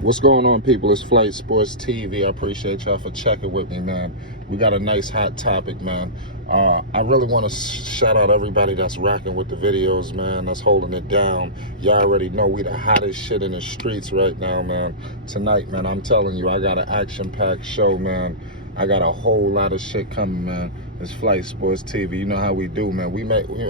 What's going on, people? It's Flight Sports TV. I appreciate y'all for checking with me, man. We got a nice hot topic, man. I really want to shout out everybody that's rocking with the videos, man, that's holding it down. Y'all already know we the hottest shit in the streets right now, man. Tonight, man, I'm telling you, I got an action-packed show, man. I got a whole lot of shit coming, man. It's Flight Sports TV. You know how we do, man.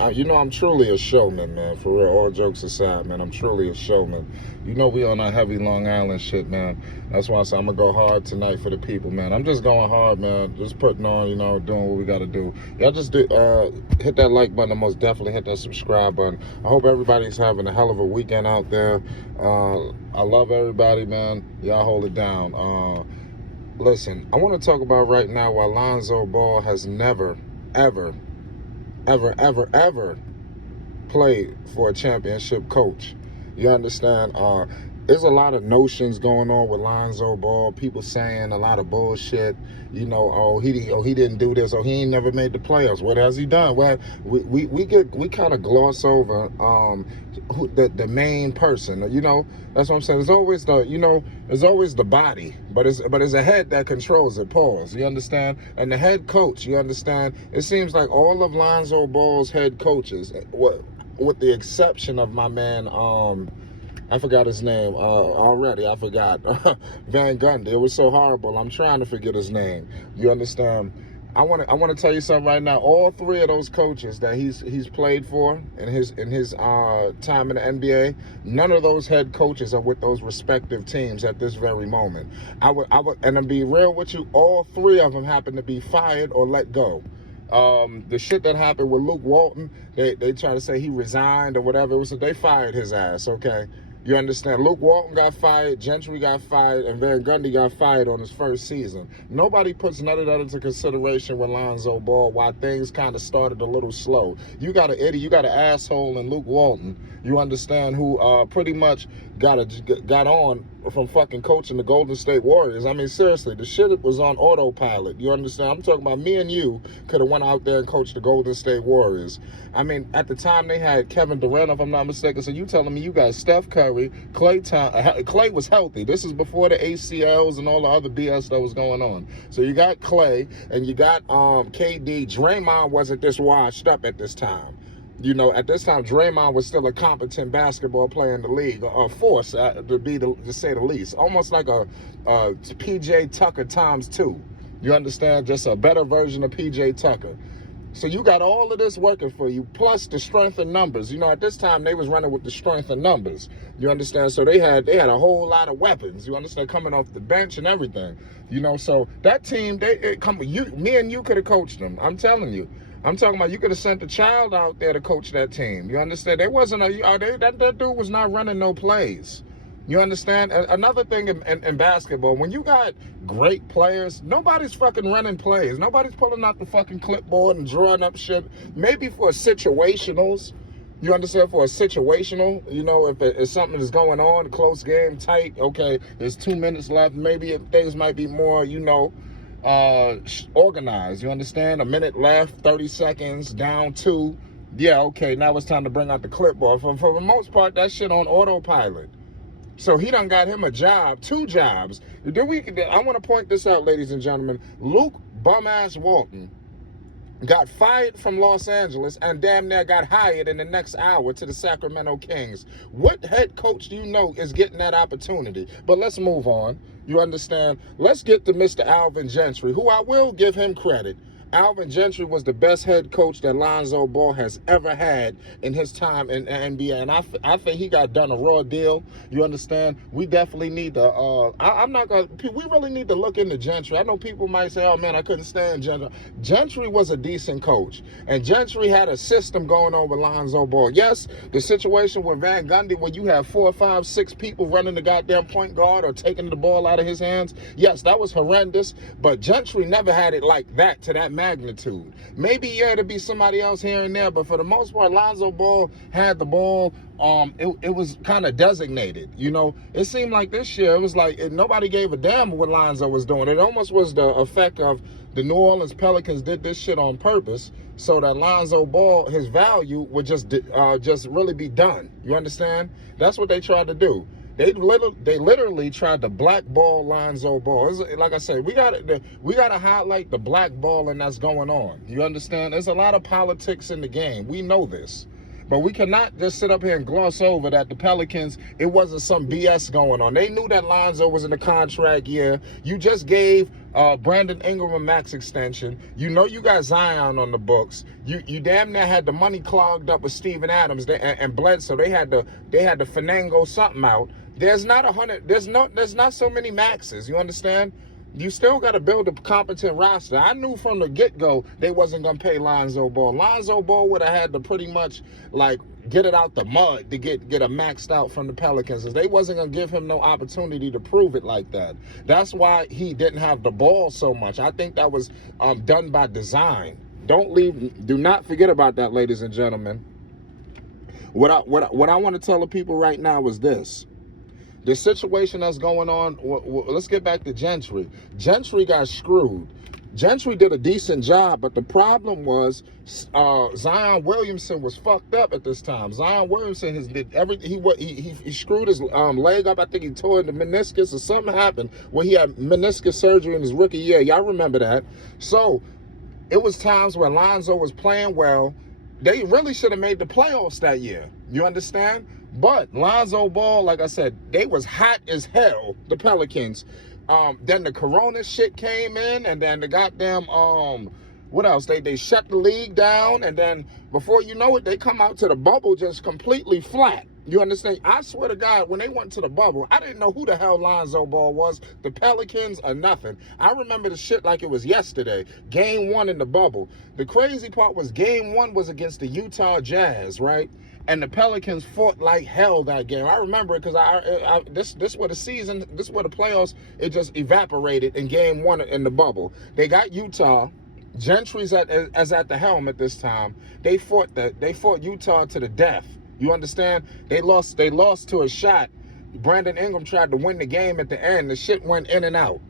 I'm truly a showman, man. For real, all jokes aside, man. I'm truly a showman. You know we on our heavy Long Island shit, man. That's why I said I'm going to go hard tonight for the people, man. I'm just going hard, man. Just putting on, doing what we got to do. Y'all just hit that like button and most definitely hit that subscribe button. I hope everybody's having a hell of a weekend out there. I love everybody, man. Y'all hold it down. Listen, I want to talk about right now why Lonzo Ball has never, ever played for a championship coach. You understand? There's a lot of notions going on with Lonzo Ball. People saying a lot of bullshit. He didn't do this, or he ain't never made the playoffs. What has he done? Well, we kind of gloss over the main person. That's what I'm saying. There's always the body, but it's a head that controls it. Pause. You understand? And the head coach. You understand? It seems like all of Lonzo Ball's head coaches, with the exception of my man, I forgot his name already. I forgot. Van Gundy. It was so horrible. I'm trying to forget his name. You understand? I want to tell you something right now. All three of those coaches that he's played for in his time in the NBA, none of those head coaches are with those respective teams at this very moment. I would, and to be real with you, all three of them happen to be fired or let go. The shit that happened with Luke Walton, they try to say he resigned or whatever. They fired his ass, okay? You understand? Luke Walton got fired, Gentry got fired, and Van Gundy got fired on his first season. Nobody puts none of that into consideration with Lonzo Ball, why things kind of started a little slow. You got an idiot, you got an asshole in Luke Walton, you understand, who pretty much got on from fucking coaching the Golden State Warriors. I mean, seriously, the shit was on autopilot. You understand? I'm talking about me and you could have went out there and coached the Golden State Warriors. I mean, at the time they had Kevin Durant, if I'm not mistaken. So you telling me you got Steph Curry, Clay was healthy. This is before the ACLs and all the other BS that was going on. So you got Clay and you got KD. Draymond wasn't this washed up at this time. At this time, Draymond was still a competent basketball player in the league, a force to say the least. Almost like a PJ Tucker times 2. You understand? Just a better version of PJ Tucker. So you got all of this working for you, plus the strength in numbers. At this time they was running with the strength in numbers. You understand? So they had a whole lot of weapons. You understand? Coming off the bench and everything. So that team, me and you could have coached them. I'm telling you. I'm talking about you could have sent a child out there to coach that team. You understand? There wasn't that dude was not running no plays. You understand? Another thing in basketball, when you got great players, nobody's fucking running plays. Nobody's pulling out the fucking clipboard and drawing up shit. Maybe for situationals. You understand? For a situational, if something is going on, close game, tight, okay, there's 2 minutes left. Maybe if things might be more, organized. You understand? A minute left, 30 seconds, down 2. Yeah, okay, now it's time to bring out the clipboard. For the most part, that shit on autopilot. So he done got him a job, 2 jobs. I want to point this out, ladies and gentlemen. Luke bum-ass Walton got fired from Los Angeles and damn near got hired in the next hour to the Sacramento Kings. What head coach do you know is getting that opportunity? But let's move on. You understand? Let's get to Mr. Alvin Gentry, who I will give him credit. Alvin Gentry was the best head coach that Lonzo Ball has ever had in his time in the NBA, and I think he got done a raw deal. You understand? We definitely need to. We really need to look into Gentry. I know people might say, "Oh man, I couldn't stand Gentry." Gentry was a decent coach, and Gentry had a system going on with Lonzo Ball. Yes, the situation with Van Gundy, where you have 4, 5, 6 people running the goddamn point guard or taking the ball out of his hands. Yes, that was horrendous, but Gentry never had it like that to that magnitude. Maybe to be somebody else here and there, but for the most part, Lonzo Ball had the ball. It was kind of designated. It seemed like this year it was like nobody gave a damn what Lonzo was doing. It almost was the effect of the New Orleans Pelicans did this shit on purpose so that Lonzo Ball, his value would just really be done. You understand? That's what they tried to do. They literally tried to blackball Lonzo Ball. Like I said, we gotta highlight the blackballing that's going on. You understand? There's a lot of politics in the game. We know this. But we cannot just sit up here and gloss over that the Pelicans, it wasn't some BS going on. They knew that Lonzo was in the contract year. You just gave Brandon Ingram a max extension. You know you got Zion on the books. You damn near had the money clogged up with Steven Adams and Bledsoe. They had to finagle something out. There's not so many maxes. You understand? You still got to build a competent roster. I knew from the get-go they wasn't going to pay Lonzo Ball. Lonzo Ball would have had to pretty much, like, get it out the mud to get a maxed out from the Pelicans. They wasn't going to give him no opportunity to prove it like that. That's why he didn't have the ball so much. I think that was done by design. Do not forget about that, ladies and gentlemen. What I want to tell the people right now is this. The situation that's going on, let's get back to Gentry. Gentry got screwed. Gentry did a decent job, but the problem was Zion Williamson was fucked up at this time. Zion Williamson he screwed his leg up. I think he tore the meniscus or something happened where he had meniscus surgery in his rookie year. Y'all remember that? So it was times where Lonzo was playing well. They really should have made the playoffs that year. You understand? But Lonzo Ball, like I said, they was hot as hell, the Pelicans. Then the corona shit came in, and then the goddamn, what else? They shut the league down, and then before you know it, they come out to the bubble just completely flat. You understand? I swear to God, when they went to the bubble, I didn't know who the hell Lonzo Ball was, the Pelicans or nothing. I remember the shit like it was yesterday. Game 1 in the bubble. The crazy part was Game 1 was against the Utah Jazz, right? And the Pelicans fought like hell that game. I remember it because this was the season, this was the playoffs. It just evaporated in Game 1 in the bubble. They got Utah. Gentry's at the helm at this time. They fought Utah to the death. You understand? They lost to a shot. Brandon Ingram tried to win the game at the end. The shit went in and out.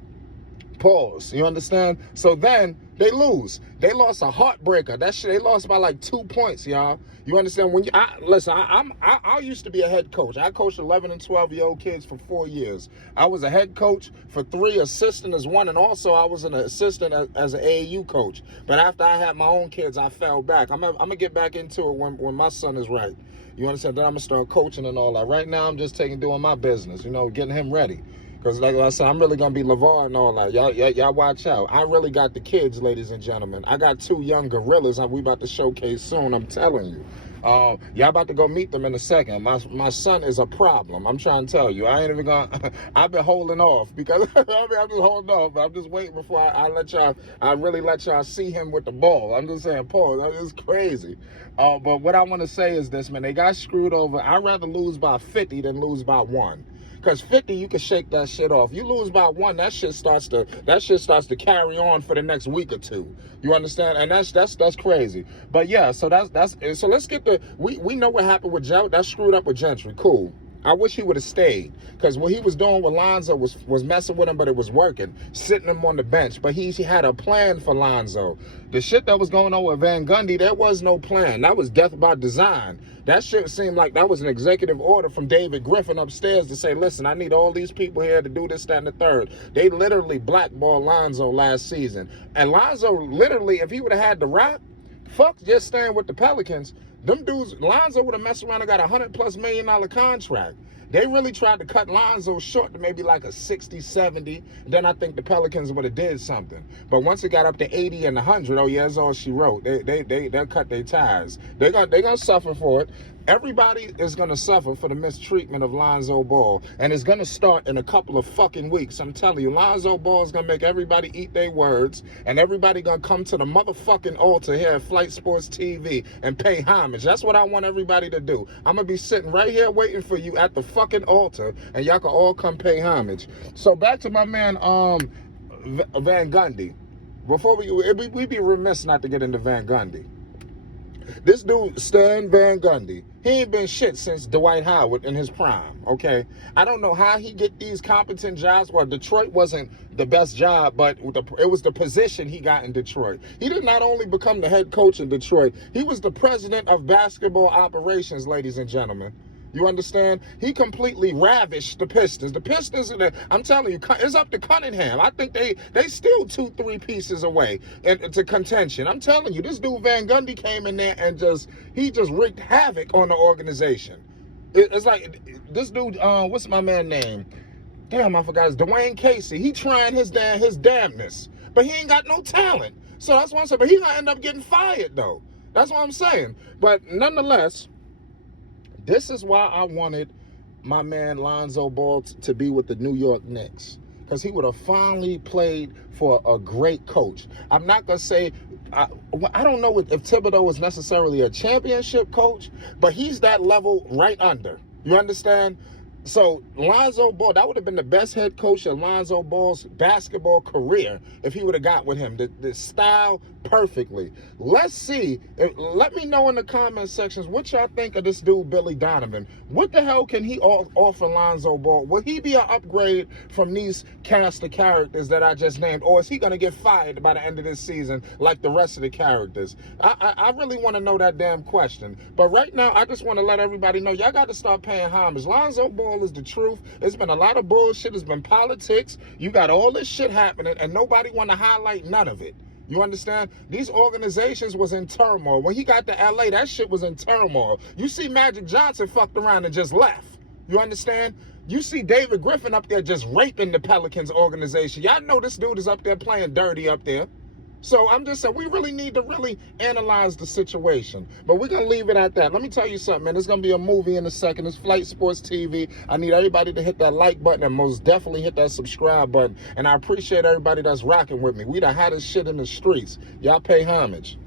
Pause. You understand? So then they lose. They lost a heartbreaker. That shit, they lost by like 2 points, y'all. You understand? When I used to be a head coach. I coached 11 and 12-year-old kids for 4 years. I was a head coach for 3, assistant as 1, and also I was an assistant as an AAU coach. But after I had my own kids, I fell back. I'm gonna get back into it when my son is right. You understand? Then I'm gonna start coaching and all that. Right now, I'm just doing my business. You know, getting him ready. Because like I said, I'm really going to be LeVar and all that. Y'all watch out. I really got the kids, ladies and gentlemen. I got 2 young gorillas we about to showcase soon, I'm telling you. Y'all about to go meet them in a second. My son is a problem. I'm trying to tell you. I ain't even going to... I've been holding off because... I'm just holding off. I'm just waiting before I really let y'all see him with the ball. I'm just saying, Paul, that is crazy. But what I want to say is this, man. They got screwed over. I'd rather lose by 50 than lose by 1. Because 50, you can shake that shit off. You lose by 1, that shit starts to carry on for the next week or 2. You understand? And that's crazy. But yeah, so let's get we know what happened with Joe. That screwed up with Gentry. Cool. I wish he would have stayed, because what he was doing with Lonzo was messing with him, but it was working, sitting him on the bench. But he had a plan for Lonzo. The shit that was going on with Van Gundy, there was no plan. That was death by design. That shit seemed like that was an executive order from David Griffin upstairs to say, listen, I need all these people here to do this, that, and the third. They literally blackballed Lonzo last season. And Lonzo literally, if he would have had the rock, fuck just staying with the Pelicans, them dudes, Lonzo would have messed around and got $100+ million contract. They really tried to cut Lonzo short to maybe like a 60, 70. Then I think the Pelicans would have did something. But once it got up to 80 and 100, oh yeah, that's all she wrote. They'll cut their ties. They're gonna suffer for it. Everybody is gonna suffer for the mistreatment of Lonzo Ball, and it's gonna start in a couple of fucking weeks. I'm telling you, Lonzo Ball is gonna make everybody eat their words, and everybody gonna come to the motherfucking altar here at Flight Sports TV and pay homage. That's what I want everybody to do. I'm gonna be sitting right here waiting for you at the fucking altar, and y'all can all come pay homage. So back to my man Van Gundy. Before we'd be remiss not to get into Van Gundy. This dude, Stan Van Gundy, he ain't been shit since Dwight Howard in his prime, okay? I don't know how he get these competent jobs. Well, Detroit wasn't the best job, but it was the position he got in Detroit. He did not only become the head coach in Detroit, he was the president of basketball operations, ladies and gentlemen. You understand? He completely ravished the Pistons. The Pistons, I'm telling you, it's up to Cunningham. I think they still 2-3 pieces away to contention. I'm telling you, this dude Van Gundy came in there and he just wreaked havoc on the organization. It's like this dude, what's my man name? Damn, I forgot. It's Dwayne Casey. He trying his damnness, but he ain't got no talent. So that's what I'm saying. But he gonna end up getting fired though. That's what I'm saying. But nonetheless, this is why I wanted my man Lonzo Ball to be with the New York Knicks, because he would have finally played for a great coach. I'm not going to say, I don't know if Thibodeau is necessarily a championship coach, but he's that level right under. You understand? So Lonzo Ball, that would have been the best head coach of Lonzo Ball's basketball career if he would have got with him. The style perfectly. Let's see. Let me know in the comment sections what y'all think of this dude, Billy Donovan. What the hell can he offer Lonzo Ball? Will he be an upgrade from these cast of characters that I just named? Or is he going to get fired by the end of this season like the rest of the characters? I really want to know that damn question. But right now, I just want to let everybody know, y'all got to start paying homage. Lonzo Ball is the truth. It's been a lot of bullshit. It's been politics. You got all this shit happening and nobody want to highlight none of it. You understand? These organizations was in turmoil. When he got to LA, that shit was in turmoil. You see Magic Johnson fucked around and just left. You understand? You see David Griffin up there just raping the Pelicans organization. Y'all know this dude is up there playing dirty up there. So I'm just saying, we really need to really analyze the situation. But we're going to leave it at that. Let me tell you something, man. There's going to be a movie in a second. It's Flight Sports TV. I need everybody to hit that like button and most definitely hit that subscribe button. And I appreciate everybody that's rocking with me. We the hottest shit in the streets. Y'all pay homage.